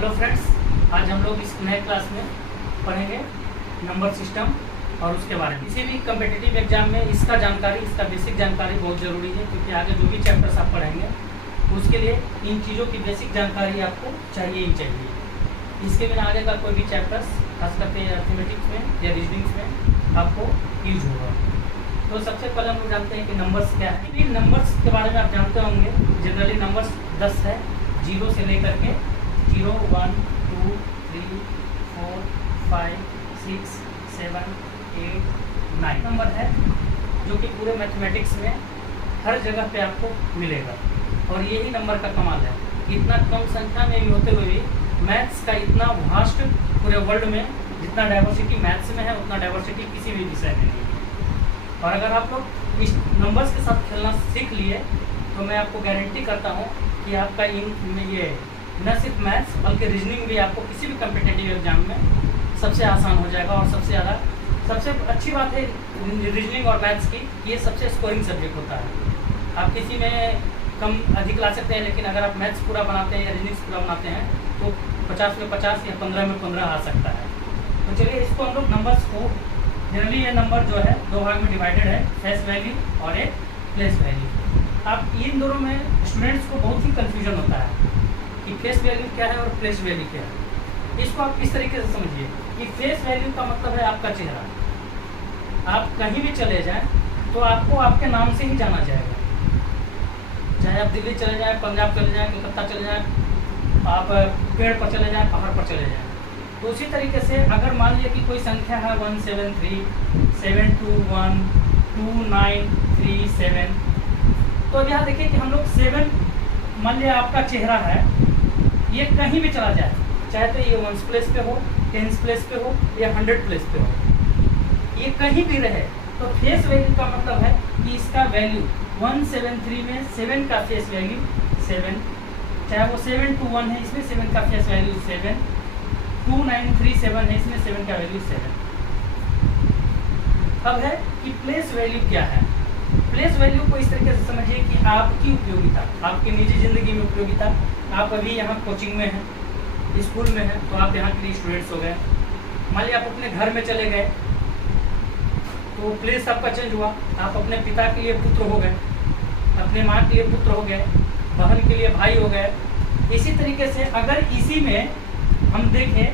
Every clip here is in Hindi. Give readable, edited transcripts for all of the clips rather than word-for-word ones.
हेलो फ्रेंड्स, आज हम लोग इस नए क्लास में पढ़ेंगे नंबर सिस्टम और उसके बारे में। किसी भी कम्पिटिटिव एग्जाम में इसका बेसिक जानकारी बहुत ज़रूरी है, क्योंकि आगे जो भी चैप्टर्स आप पढ़ेंगे उसके लिए इन चीज़ों की बेसिक जानकारी आपको चाहिए ही चाहिए। इसके बिना आगे का कोई भी चैप्टर्स खास करके अर्थमेटिक्स में या रीजनिंग्स में आपको यूज होगा। तो सबसे पहले हम लोग जानते हैं कि नंबर्स क्या है। इन नंबर्स के बारे में आप जानते होंगे, जनरली नंबर्स 10 है, 0 से लेकर के 0, 1, 2, 3, 4, 5, 6, 7, 8, 9 नंबर है जो कि पूरे मैथमेटिक्स में हर जगह पे आपको मिलेगा। और यही नंबर का कमाल है, इतना कम संख्या में भी होते हुए भी मैथ्स का इतना वास्ट पूरे वर्ल्ड में जितना डाइवर्सिटी मैथ्स में है उतना डाइवर्सिटी किसी भी विषय में नहीं है। और अगर आप लोग इस नंबर्स के साथ खेलना सीख लिए तो मैं आपको गारंटी करता हूँ कि आपका ये न सिर्फ मैथ्स बल्कि रीजनिंग भी आपको किसी भी कम्पिटिटिव एग्जाम में सबसे आसान हो जाएगा। और सबसे अच्छी बात है रीजनिंग और मैथ्स की, ये सबसे स्कोरिंग सब्जेक्ट होता है। आप किसी में कम अधिक ला सकते हैं, लेकिन अगर आप मैथ्स पूरा बनाते हैं या रीजनिंग पूरा बनाते हैं तो 50 में 50 या 15 में 15 आ सकता है। तो चलिए इसको हम लोग नंबर्स को जनरली ये नंबर जो है दो भाग में डिवाइडेड है, फेस वैल्यू और एक प्लेस वैल्यू। आप इन दोनों में स्टूडेंट्स को बहुत ही कन्फ्यूजन होता है कि फेस वैल्यू क्या है और प्लेस वैल्यू क्या है। इसको आप इस तरीके से समझिए कि फेस वैल्यू का मतलब है आपका चेहरा। आप कहीं भी चले जाएं तो आपको आपके नाम से ही जाना जाएगा, चाहे आप दिल्ली चले जाएं, पंजाब चले जाएं, कलकत्ता चले जाएं, आप पेड़ पर चले जाएं, पहाड़ पर चले जाएं। तो उसी तरीके से अगर मान लीजिए कि कोई संख्या है 173 721 2937, तो अब यहाँ देखिए कि हम लोग 7 मान लिया आपका चेहरा है, ये कहीं भी चला जाए, चाहे तो ये 1 प्लेस पे हो, 10 प्लेस पे हो या 100 प्लेस पे हो, ये कहीं भी रहे तो फेस वैल्यू का मतलब है कि इसका वैल्यू 173 में 7 का फेस वैल्यू 7, चाहे वो 721 है इसमें 7 का फेस वैल्यू 7, 2937 है इसमें 7 का वैल्यू 7। अब है कि प्लेस वैल्यू क्या है। प्लेस वैल्यू को इस तरीके से समझिए कि आपकी उपयोगिता, आपकी निजी जिंदगी में उपयोगिता। आप अभी यहाँ कोचिंग में हैं, स्कूल में हैं, तो आप यहाँ के लिए स्टूडेंट्स हो गए। मान लिया आप अपने घर में चले गए तो प्लेस आपका चेंज हुआ, आप अपने पिता के लिए पुत्र हो गए, अपने माँ के लिए पुत्र हो गए, बहन के लिए भाई हो गए। इसी तरीके से अगर इसी में हम देखें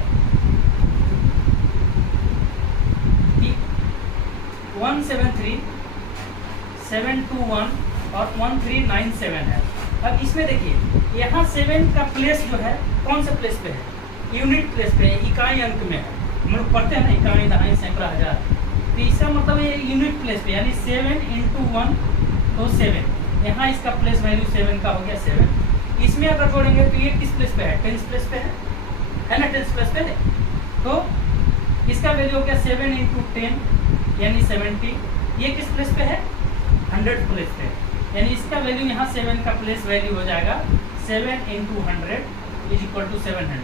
कि 173 721 और 1397 है। अब इसमें देखिए यहाँ 7 का प्लेस जो है कौन से प्लेस पे है, यूनिट प्लेस पे है, इकाई अंक में है। हम लोग पढ़ते हैं ना इकाई, दहाई, सैकड़ा, हजार, तो इसका मतलब ये यूनिट प्लेस पे, यानी 7 × 1 तो 7। यहाँ इसका प्लेस वैल्यू 7 का हो गया 7। इसमें अगर जोड़ेंगे तो ये किस प्लेस पे है, 10 प्लेस पे है ना, 10 प्लेस पे है। तो इसका वैल्यू हो गया 7 × 10 यानी 70। ये किस प्लेस पे है, 100 प्लेस पे, यानी इसका वैल्यू यहाँ 7 का प्लेस वैल्यू हो जाएगा 7 × 100 = 700।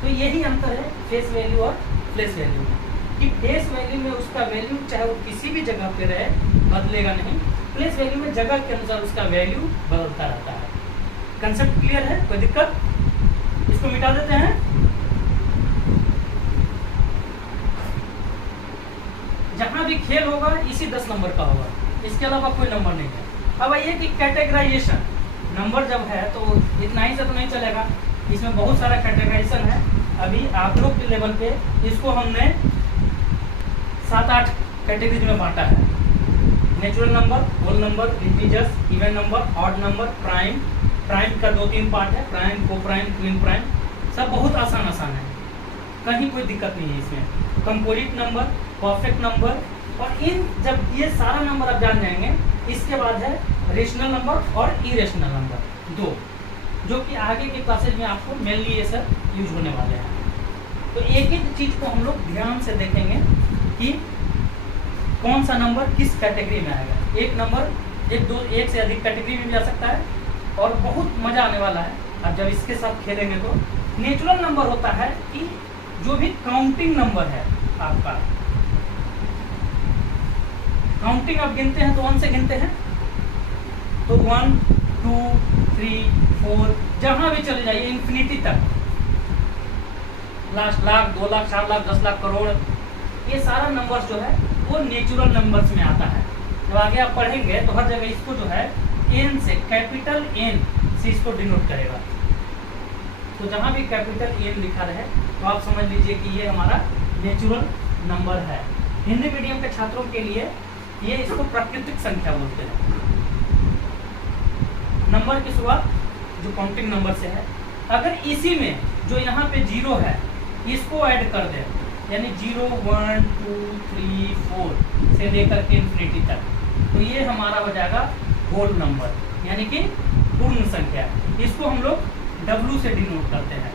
तो यही अंतर है फेस वैल्यू और प्लेस वैल्यू में, कि फेस वैल्यू में उसका वैल्यू चाहे वो किसी भी जगह पे रहे बदलेगा नहीं, प्लेस वैल्यू में जगह के अनुसार उसका वैल्यू बदलता रहता है। कंसेप्ट क्लियर है, कोई दिक्कत? इसको मिटा देते हैं। जहां भी खेल होगा इसी 10 नंबर का होगा, इसके अलावा कोई नंबर नहीं है। अब आइए कि कैटेगराइजेशन, नंबर जब है तो इतना ही से तो नहीं चलेगा, इसमें बहुत सारा कैटेगराइजेशन है। अभी आप लोग के लेवल पे इसको हमने 7-8 कैटेगरीज में बांटा है। Natural number, whole number, integers, even number, odd number, prime. Prime का 2-3 पार्ट है, प्राइम, को प्राइम, ट्विन प्राइम, सब बहुत आसान है, कहीं कोई दिक्कत नहीं है इसमें। कंपोजिट नंबर, परफेक्ट नंबर, और इन जब ये सारा नंबर आप जान जाएंगे, इसके बाद है रेशनल नंबर और इरेशनल नंबर, दो, जो कि आगे के क्लासेज में आपको मेनली ये सब यूज होने वाले हैं। तो एक एक चीज़ को हम लोग ध्यान से देखेंगे कि कौन सा नंबर किस कैटेगरी में आएगा। एक नंबर एक से अधिक कैटेगरी में भी आ सकता है, और बहुत मज़ा आने वाला है अब जब इसके साथ खेलेंगे। तो नेचुरल नंबर होता है कि जो भी काउंटिंग नंबर है आपका, काउंटिंग आप गिनते हैं तो 1 से गिनते हैं, तो 1 2 3 4 जहाँ भी चले जाइए इन्फिनिटी तक, लास्ट लाख, 2 लाख, 4 लाख, 10 लाख, करोड़, ये सारा नंबर्स जो है वो नेचुरल नंबर्स में आता है। जब आगे आप पढ़ेंगे तो हर जगह इसको जो है एन से, कैपिटल एन से इसको डिनोट करेगा। तो जहाँ भी कैपिटल एन लिखा रहे तो आप समझ लीजिए कि ये हमारा नेचुरल नंबर है। हिंदी मीडियम के छात्रों के लिए ये इसको प्राकृतिक संख्या बोलते हैं। नंबर की शुरुआत जो काउंटिंग नंबर से है, अगर इसी में जो यहाँ पे 0 है इसको ऐड कर दें, यानी 0, 1, 2, 3, 4 से लेकर के इन्फिनिटी तक, तो ये हमारा हो जाएगा होल नंबर, यानी कि पूर्ण संख्या। इसको हम लोग W से डिनोट करते हैं।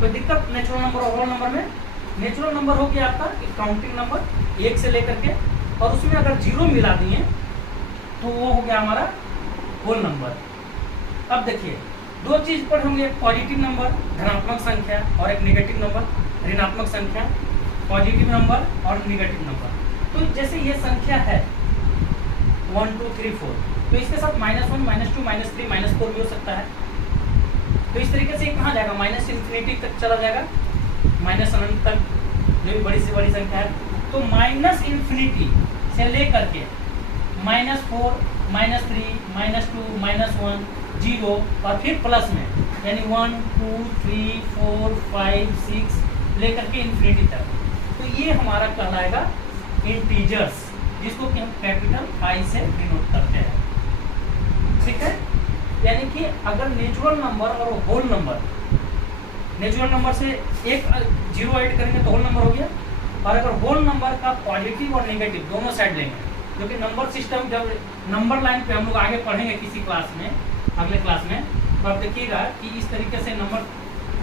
कोई दिक्कत नेचुरल नंबर और होल नंबर में? नेचुरल नंबर हो गया आपका काउंटिंग नंबर 1 से लेकर के, और उसमें अगर 0 मिला दिए तो वो हो गया हमारा होल नंबर। अब देखिए दो चीज पर होंगे, एक पॉजिटिव नंबर धनात्मक संख्या और एक नेगेटिव नंबर ऋणात्मक संख्या। पॉजिटिव नंबर और नेगेटिव नंबर, तो जैसे ये संख्या है 1, 2, 3, 4, तो इसके साथ -1, -2, -3, -4 भी हो सकता है। तो इस तरीके से कहाँ जाएगा, माइनस इन्फिनिटी तक चला जाएगा, माइनस अनंत तक, जो भी बड़ी से बड़ी संख्या है। तो माइनस इन्फिनिटी से लेकर के -4, -3, -2, -1, 0 और फिर प्लस में, यानी 1, 2, 3, 4, 5, 6 लेकर के इन्फिनिटी तक, तो ये हमारा कहलाएगा इंटीजर्स, जिसको कि हम कैपिटल I से डिनोट करते हैं। ठीक है, यानी कि अगर नेचुरल नंबर और होल नंबर, नेचुरल नंबर से एक 0 ऐड करेंगे तो होल नंबर हो गया, और अगर होल नंबर का पॉजिटिव और नेगेटिव दोनों साइड लेंगे, जो कि नंबर सिस्टम जब नंबर लाइन पे हम लोग आगे पढ़ेंगे किसी क्लास में, अगले क्लास में, तो आप देखिएगा कि इस तरीके से नंबर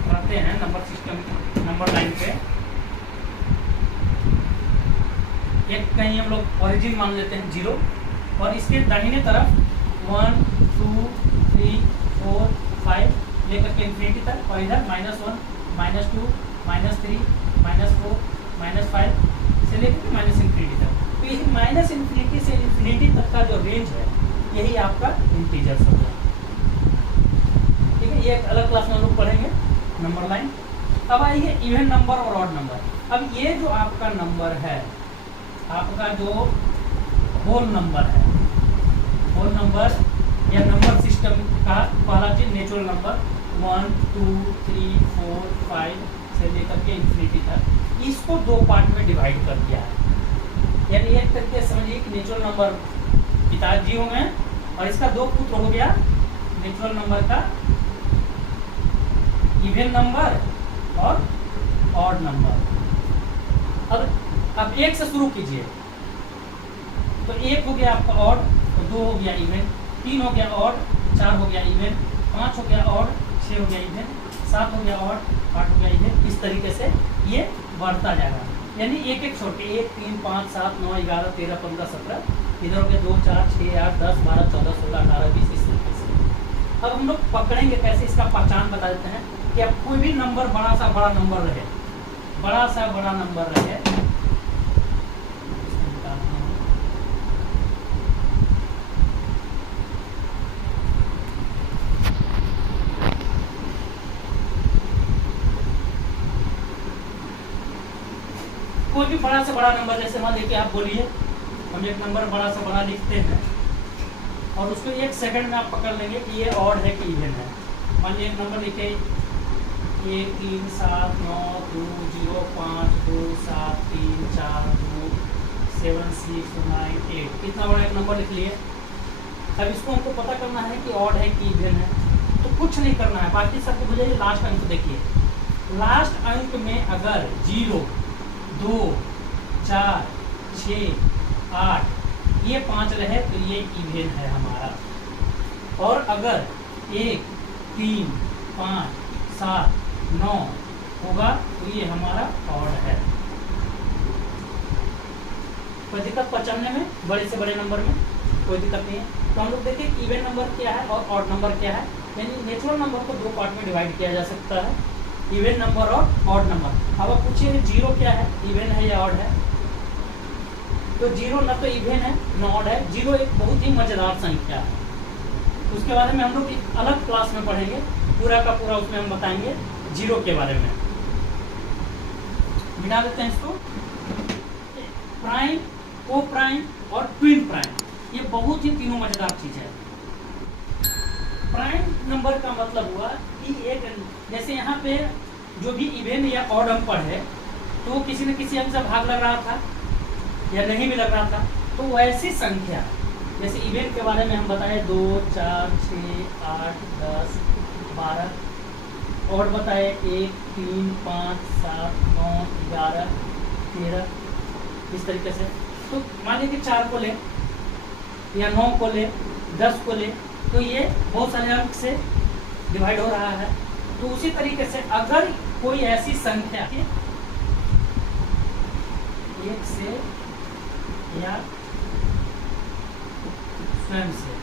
रहते हैं नंबर सिस्टम नंबर लाइन पे। एक कहीं हम लोग ओरिजिन मान लेते हैं 0, और इसके दाहिने तरफ 1, 2, 3, 4, 5 लेकर के इन्फिनिटी तक, और इधर -1, -2, -3, -4, -5 से लेकर के माइनस इन्फिनिटी तक। तो ये माइनस इन्फिनिटी से इन्फिनिटी तक का जो रेंज है यही आपका इंटीजर्स हो गया। ठीक है, ये एक अलग क्लास में हम लोग पढ़ेंगे नंबर लाइन। अब आइए इवन नंबर और ऑड नंबर। अब ये जो आपका नंबर है, आपका जो होल नंबर है, होल नंबर या नंबर सिस्टम का पहला चीज नेचुरल नंबर 1, 2, 3, 4, 5 से लेकर के इन्फिनिटी तक, इसको 2 पार्ट में डिवाइड कर दिया है। यानी एक तरीके से समझिए कि नेचुरल नंबर पिताजी हो गए और इसका 2 पुत्र हो गया नेचुरल नंबर का इवन नंबर और ऑड नंबर। अब 1 से शुरू कीजिए, तो 1 हो गया आपका ऑड, तो 2 हो गया इवन, 3 हो गया ऑड, 4 हो गया इवन, 5 हो गया ऑड, 6 हो गया इवन, 7 हो गया ऑड, 8 हो गया इवन। इस तरीके से ये बढ़ता जाएगा, यानी एक एक छोटे 1, 3, 5, 7, 9, 11, 13, 15, 17, इधर हो गया 2, 4, 6, 8, 10, 12, 14, 16, 18, 20, इस तरीके से। अब हम लोग पकड़ेंगे कैसे, इसका पहचान बता देते हैं कि अब कोई भी नंबर बड़ा सा बड़ा नंबर रहे, बड़ा सा बड़ा नंबर रहे, कोई भी बड़ा से बड़ा नंबर, जैसे मान लीजिए आप बोलिए, हम एक नंबर बड़ा से बड़ा लिखते हैं और उसको 1 सेकंड में आप पकड़ लेंगे कि ये ऑड है कि इवन है। मान लीजिए एक नंबर लिखे 1, 3, 7, 9, 2, 0, 5, 2, 7, 3, 4, 2, 7, 6, 9, 8, इतना बड़ा एक नंबर लिख लिए। अब इसको हमको पता करना है कि ऑड है कि इवन है, तो कुछ नहीं करना है, बाकी सबको बुझाइए। लास्ट अंक देखिए, लास्ट अंक में अगर 0, 2, 4, 6, 8 ये 5 रहे तो ये इवन है हमारा, और अगर 1, 3, 5, 7, 9 होगा तो ये हमारा ऑड है। कोई दिक्कत पहचानने में, बड़े से बड़े नंबर में कोई दिक्कत नहीं है। तो हम लोग देखिए इवन नंबर क्या है और ऑड नंबर क्या है। यानी नेचुरल नंबर को 2 पार्ट में डिवाइड किया जा सकता है, इवन नंबर और ऑड नंबर। अब आप पूछिए 0 क्या है, इवन है या ऑड है? तो 0 ना तो इवन है ना ऑड है। 0 एक बहुत ही मजेदार संख्या है। उसके बारे में हम लोग एक अलग क्लास में पढ़ेंगे, पूरा का पूरा उसमें हम बताएंगे जीरो के बारे में। मिटा देते हैं इसको। प्राइम, को प्राइम और ट्विन प्राइम, ये बहुत ही तीनों मजेदार चीज है। प्राइम नंबर का मतलब हुआ कि एक, जैसे यहाँ पे जो भी इवेन या ऑड अंक है तो किसी न किसी अंक से भाग लग रहा था या नहीं भी लग रहा था, तो वैसी संख्या, जैसे इवेन के बारे में हम बताए 2, 4, 6, 8, 10, 12, और बताए 1, 3, 5, 7, 9, 11, 13, इस तरीके से। तो मान लीजिए 4 को ले या 9 को ले, 10 को ले, तो ये बहुत सारे अंक से डिवाइड हो रहा है। तो उसी तरीके से अगर कोई ऐसी संख्या एक से या स्वयं से,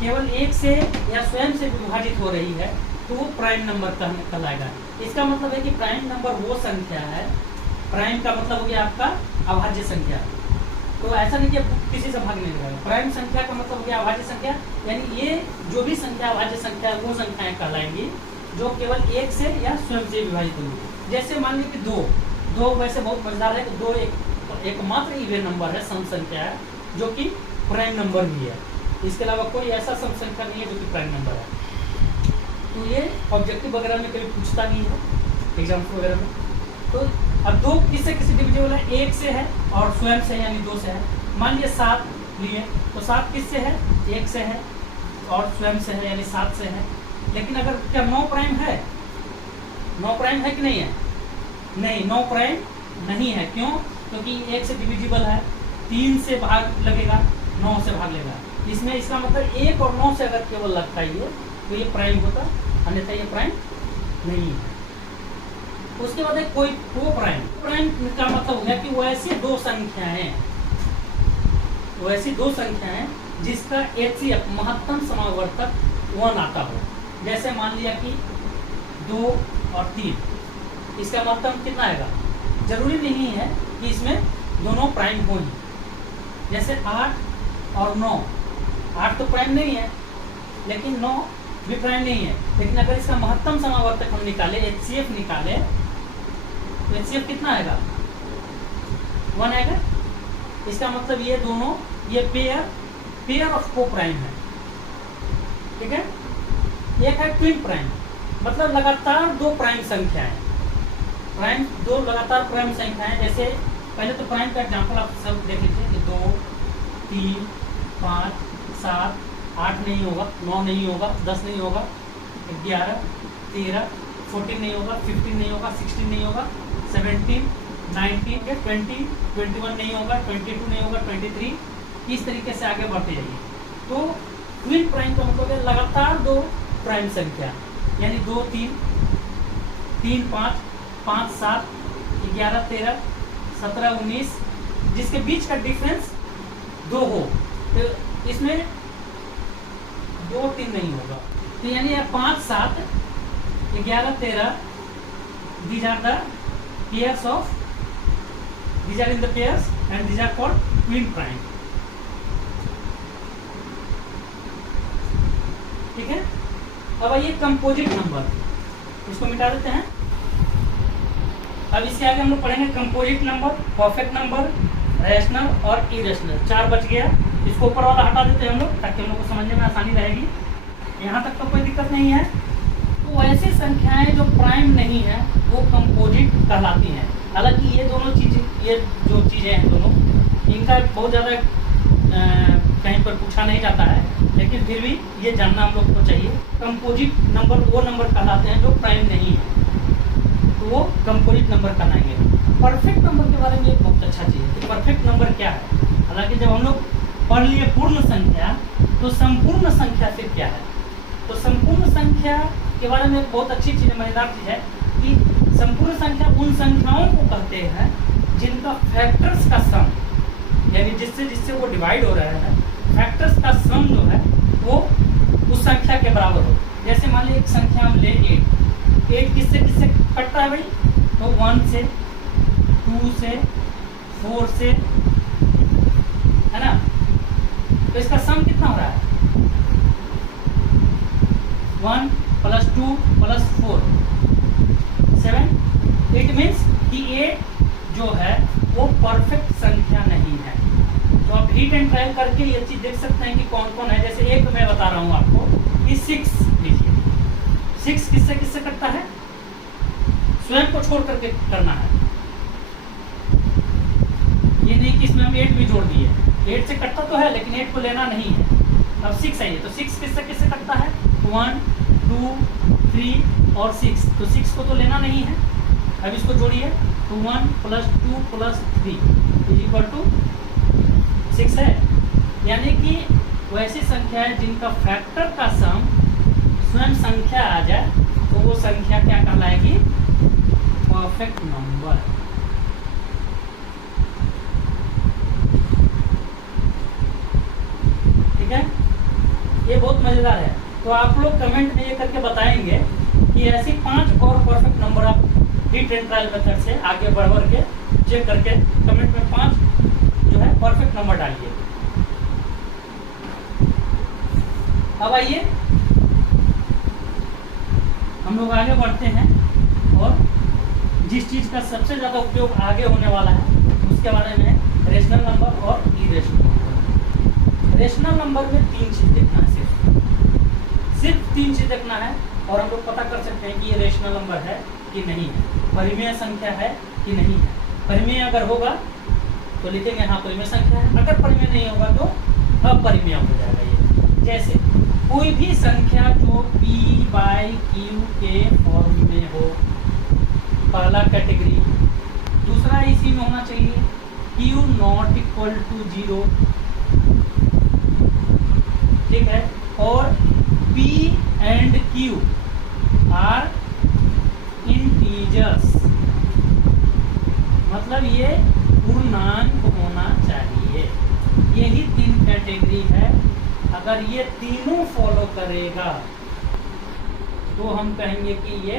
केवल एक से या स्वयं से विभाजित हो रही है तो वो प्राइम नंबर कहलाएगा। इसका मतलब है कि प्राइम नंबर वो संख्या है, प्राइम का मतलब हो गया आपका अभाज्य संख्या। तो ऐसा नहीं कि किसी से भाग नहीं लगा। प्राइम संख्या का मतलब हो गया अभाज्य संख्या, यानी ये जो भी संख्या अभाज्य संख्या है वो संख्याएं कहलाएंगी जो केवल एक से या स्वयं से विभाजित होंगी। जैसे मान लीजिए कि दो वैसे बहुत मजेदार है कि 2 एकमात्र इवेन नंबर है, सम संख्या है, जो कि प्राइम नंबर भी है। इसके अलावा कोई ऐसा सम संख्या नहीं है जो कि प्राइम नंबर है। तो ये ऑब्जेक्टिव वगैरह में कभी पूछता नहीं है, एग्जाम्स वगैरह में। तो अब 2 किससे किसी डिविजिबल है, 1 से है और स्वयं से यानी 2 से है। मान लिया 7 लिए, तो 7 किससे है, 1 से है और स्वयं से है यानी 7 से है। लेकिन अगर क्या 9 प्राइम है, 9 प्राइम है कि नहीं है? नहीं, 9 प्राइम नहीं है। क्यों? क्योंकि 1 से डिविजिबल है, 3 से भाग लगेगा, 9 से भाग लेगा। इसमें इसका मतलब 1 और 9 से अगर केवल लगता ही है तो ये प्राइम होता, अन्यथा ये प्राइम नहीं है। उसके बाद है कोई को प्राइम। प्राइम का मतलब हो गया कि वैसी दो संख्याएं जिसका HCF महत्तम समावर्तक 1 आता हो। जैसे मान लिया कि 2 और 3, इसका महत्तम कितना आएगा? जरूरी नहीं है कि इसमें दोनों प्राइम हो ही। जैसे 8 और 9, 8 तो प्राइम नहीं है लेकिन 9 भी प्राइम नहीं है। लेकिन अगर इसका महत्तम समावर्तक हम निकाले, HCF निकाले, तो HCF कितना आएगा? 1 आएगा। इसका मतलब ये दोनों, ये पेयर ऑफ को प्राइम है, ठीक है। एक है ट्विन प्राइम, मतलब लगातार 2 प्राइम संख्याएं, प्राइम 2 लगातार प्राइम संख्याएं। जैसे पहले तो प्राइम का एग्जांपल आप सब देख लीजिए कि 2, 3, 5, 7, 8 नहीं होगा, 9 नहीं होगा, 10 नहीं होगा, 11, 13, 14 नहीं होगा, 15 नहीं होगा, 16 नहीं होगा, 17, 19, 20, 21 नहीं होगा, 22 नहीं होगा, 23, इस तरीके से आगे बढ़ते जाइए। तो ट्विन प्राइम का मतलब है लगातार 2 प्राइम संख्या, यानी 2, 3, 3, 5, 5, 7, 11, 13, 17, 19, जिसके बीच का डिफरेंस 2 हो, तो इसमें 2, 3 नहीं होगा। तो यानी 5, 7, 11, 13, these are the pairs of, these are in the pairs and these are called twin prime, ठीक है। अब आइए कंपोजिट नंबर, इसको मिटा देते हैं। अब इसके आगे हम लोग पढ़ेंगे composite number, perfect number, rational और इरेशनल। 4 बच गया, इसको ऊपर वाला हटा देते हैं हम लोग ताकि हम लोग को समझने में आसानी रहेगी। यहाँ तक तो कोई दिक्कत नहीं है। तो ऐसी संख्याएं जो प्राइम नहीं है वो कंपोजिट कहलाती हैं। हालांकि ये दोनों चीज़, ये जो चीज़ें हैं दोनों, इनका बहुत ज़्यादा कहीं पर पूछा नहीं जाता है, लेकिन फिर भी ये जानना हम लोग को चाहिए। कंपोजिट नंबर वो नंबर कहलाते हैं जो प्राइम नहीं है, तो वो कंपोजिट नंबर कहलाएंगे। परफेक्ट नंबर के बारे में एक बहुत अच्छा चीज़ है कि परफेक्ट नंबर क्या है। हालांकि जब हम लोग पढ़ लिए पूर्ण संख्या, तो संपूर्ण संख्या फिर क्या है। तो संपूर्ण संख्या के बारे में बहुत अच्छी चीज़, मजेदार चीज़ है कि संपूर्ण संख्या उन संख्याओं को कहते हैं जिनका फैक्टर्स का सम, यानी जिससे वो डिवाइड हो रहे हैं, फैक्टर्स का सम जो है वो उस संख्या के बराबर हो। जैसे मान लीजिए एक संख्या हम ले 8 किससे किससे कटता है भाई? तो 1 से, 2 से, 4 से, है ना। तो इसका सम कितना हो रहा है? 1 + 2 + 4 7। इट मीन्स कि ये जो है वो परफेक्ट संख्या नहीं है। तो आप हिट एंड ट्रायल करके ये चीज देख सकते हैं कि कौन कौन है। जैसे एक मैं बता रहा हूँ आपको कि 6 लिखिए। 6 किससे किससे कटता है? स्वयं को छोड़ करके करना है, ये नहीं कि इसमें हम 8 भी जोड़ दिए। 8 से कटता तो है लेकिन 8 को लेना नहीं है। अब 6 आइए, तो 6 किससे किससे कटता है? 1 2 3 और 6, तो 6 को तो लेना नहीं है। अब इसको जोड़िए, तो 1 + 2 + 3 = 6 है। यानी कि वैसी संख्या है जिनका फैक्टर का सम स्वयं संख्या आ जाए तो वो संख्या क्या कहलाएगी? Perfect number. ठीक है, ये बहुत मजेदार है। तो आप लोग कमेंट में ये करके बताएंगे कि ऐसी 5 और परफेक्ट नंबर आप हिट एंड ट्रायल मेथड से आगे बढ़ के चेक करके कमेंट में 5 जो है परफेक्ट नंबर डालिए। अब आइए हम लोग आगे बढ़ते हैं और जिस चीज का सबसे ज्यादा उपयोग आगे होने वाला है उसके बारे में रेशनल नंबर और इरेशनल नंबर। रेशनल नंबर में 3 चीज देखना है, सिर्फ 3 चीज देखना है और हम लोग पता कर सकते हैं कि ये रेशनल नंबर है कि नहीं है, परिमेय संख्या है कि नहीं है। परिमेय अगर होगा तो लिखेंगे हाँ परिमेय संख्या है, अगर परिमेय नहीं होगा तो अपरिमेय हो जाएगा ये। जैसे कोई भी संख्या जो p/q के फॉर्म में हो, पहला कैटेगरी। दूसरा इसी में होना चाहिए q ≠ 0, ठीक है। और p and q are integers, मतलब ये पूर्णांक होना चाहिए। यही 3 कैटेगरी है। अगर ये तीनों फॉलो करेगा तो हम कहेंगे कि ये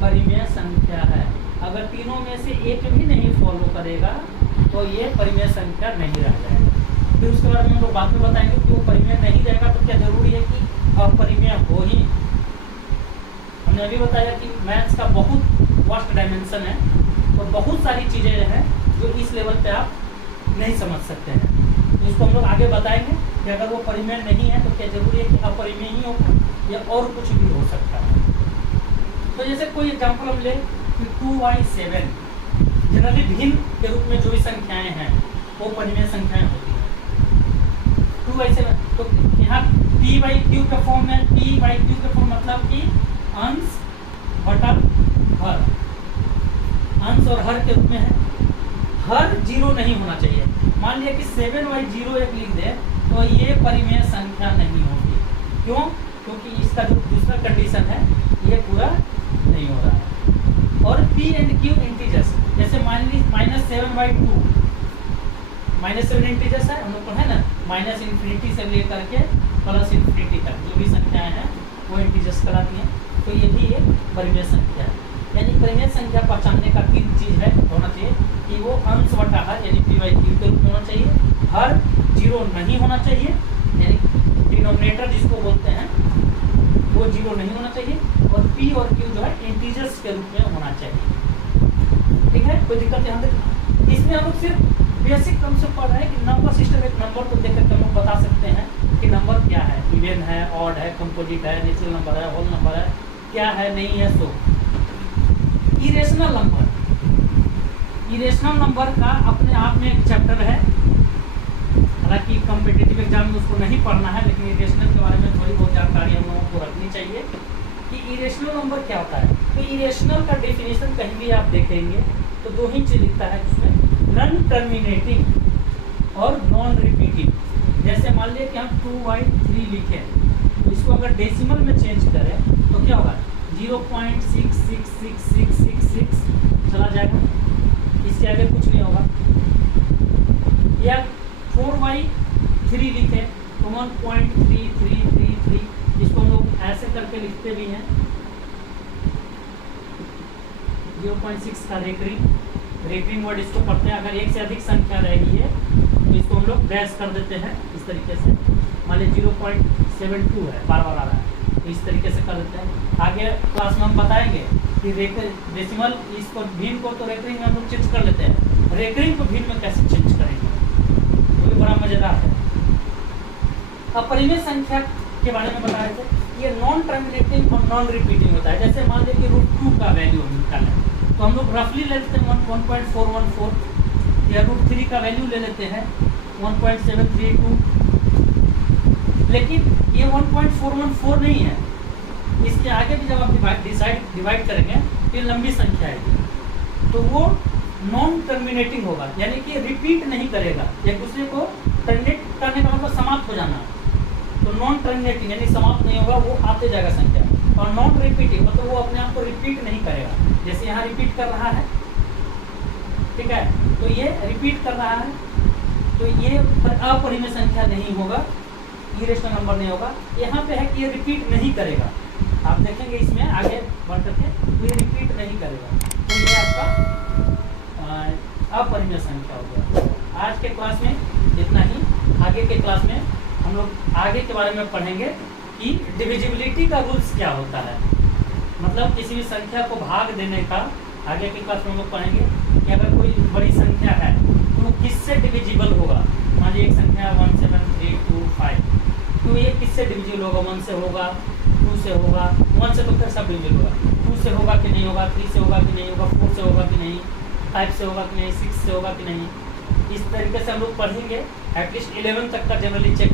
परिमेय संख्या है। अगर तीनों में से एक भी नहीं फॉलो करेगा तो ये परिमेय संख्या नहीं रह जाएगा। फिर उसके बारे में हम लोग बाद में बताएंगे कि वो परिमेय नहीं रहेगा तो क्या जरूरी है कि अपरिमेय हो ही। हमने अभी बताया कि मैथ्स का बहुत वास्ट डायमेंशन है और बहुत सारी चीज़ें हैं जो इस लेवल पे आप नहीं समझ सकते हैं। तो इसको हम लोग आगे बताएंगे कि अगर वो परिमेय नहीं है तो क्या जरूरी है कि अपरिमेय ही होगा या और कुछ भी हो सकता है। तो जैसे कोई एग्जाम्पल हम ले कि 2/7 जनरली भिन्न के रूप में जो भी संख्याएं हैं वो परिमेय संख्याएं होती हैं। 2/7 तो यहाँ p/q के फॉर्म में, p/q के फॉर्म मतलब कि अंश बटा हर, अंश और हर के रूप में है। हर 0 नहीं होना चाहिए। मान लिया कि 7/0 एक लिख दे तो ये परिमेय संख्या नहीं होगी। क्यों? क्योंकि इसका जो दूसरा कंडीशन है ये पूरा नहीं हो रहा है। और p and q इंटीजर्स, जैसे मान ली -7/2, -7 इंटीजर्स है हम लोग को, है ना, -∞ से लेकर के +∞ तक जो भी संख्याएं हैं वो इंटीजर्स कहलाती हैं। तो ये भी एक परिमेय संख्या है। यानी परिमेय संख्या पहचानने का 3 चीज है होना चाहिए कि वो अंश बटा हर यानी p/q के रूप में होना चाहिए, हर 0 नहीं होना चाहिए यानी डिनोमिनेटर जिसको बोलते हैं वो 0 नहीं होना चाहिए, और p और q जो है इंटीजर्स के रूप में होना चाहिए। ठीक है, कोई दिक्कत यहाँ देखिए। इसमें हम लोग सिर्फ बेसिक टर्म से पढ़ रहे हैं कि नंबर सिस्टम, एक नंबर को देख कर हम लोग बता सकते हैं कि नंबर क्या है, इवन है, ऑड है, कंपोजिट है, नेचुरल नंबर है, होल नंबर है, क्या है नहीं है। सो इरेशनल नंबर, इरेशनल नंबर का अपने आप में एक चैप्टर है, हालांकि कॉम्पिटिटिव एग्जाम में उसको नहीं पढ़ना है, लेकिन इरेशनल के बारे में थोड़ी बहुत जानकारी हम लोगों को रखनी चाहिए कि इरेशनल नंबर क्या होता है। तो इरेशनल का डेफिनेशन कहीं भी आप देखेंगे तो 2 ही चीज लिखता है उसमें, नॉन टर्मिनेटिंग और नॉन रिपीटिंग। जैसे मान लिया कि हम 2/3 लिखें तो इसको अगर डेसिमल में चेंज करें तो क्या होगा, 0.666666 चला जाएगा, इसके आगे कुछ नहीं होगा। या 4/3 लिखें तो 1.3333, इसको हम लोग ऐसे करके लिखते भी हैं। 0.6 का रेकरिंग वर्ड इसको पढ़ते हैं। अगर एक से अधिक संख्या रहेगी है तो इसको हम लोग डैश कर देते हैं इस तरीके से। मान लीजिए 0.72 है, बार बार आ रहा है तो इस तरीके से कर देते हैं। आगे क्लास में हम बताएंगे कि डेसिमल इसको भिन्न को तो रेकरिंग में हम लोग चेंज कर लेते हैं, रेकरिंग को भिन्न में कैसे चेंज करेंगे, तो ये बड़ा मजेदार है। अपरिमेय संख्या के बारे में बता रहे थे, ये नॉन टर्मिनेटिंग और नॉन रिपीटिंग होता है। जैसे मान लीजिए कि √2 का वैल्यू निकालें तो हम लोग रफली ले लेते हैं 1.414 या √3 का वैल्यू ले लेते हैं 1.732, लेकिन ये 1.414 नहीं है, इसके आगे भी जब आप डिवाइड करेंगे तो ये लंबी संख्या है, तो वो नॉन टर्मिनेटिंग होगा, यानी कि रिपीट नहीं करेगा, एक दूसरे को टर्मिनेट करने का मतलब समाप्त हो जाना। तो नॉन टर्मिनेटिंग यानी समाप्त नहीं होगा, वो आते जाएगा संख्या, और नॉन रिपीटिंग मतलब वो अपने आप को रिपीट नहीं करेगा, जैसे यहाँ रिपीट कर रहा है, ठीक है, तो ये रिपीट कर रहा है, तो ये अपरिमेय संख्या नहीं होगा, इरेशनल नंबर नहीं होगा। यहाँ पे है कि ये रिपीट नहीं करेगा, आप देखेंगे इसमें आगे बढ़ करके तो ये रिपीट नहीं करेगा, तो ये आपका अपरिमेय संख्या हो गया। आज के क्लास में इतना ही, आगे के क्लास में हम लोग आगे के बारे में पढ़ेंगे कि डिविजिबिलिटी का रूल्स क्या होता है, मतलब किसी भी संख्या को भाग देने का। आगे के क्लास में हम लोग पढ़ेंगे कि अगर कोई बड़ी संख्या है तो वो किससे डिविजिबल होगा। मान लीजिए एक संख्या 17325, तो ये किससे डिविजिबल होगा, 1 से होगा, 2 से होगा, 1 से तो फिर सब डिविजिबल होगा, 2 से होगा कि नहीं होगा, 3 से होगा कि नहीं होगा, 4 से होगा कि नहीं, 5 से होगा कि नहीं, 6 से होगा कि नहीं। इस तरीके से हम लोग पढ़ेंगे। एटलीस्ट 11 तक का जनरली चेक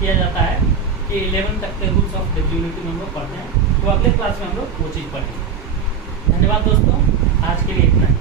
किया जाता है कि 11 तक के रूल्स ऑफ डिविजिबिलिटी में हम लोग पढ़ते हैं, तो अगले क्लास में हम लोग वो चीज़ पढ़ेंगे। धन्यवाद दोस्तों, आज के लिए इतना ही।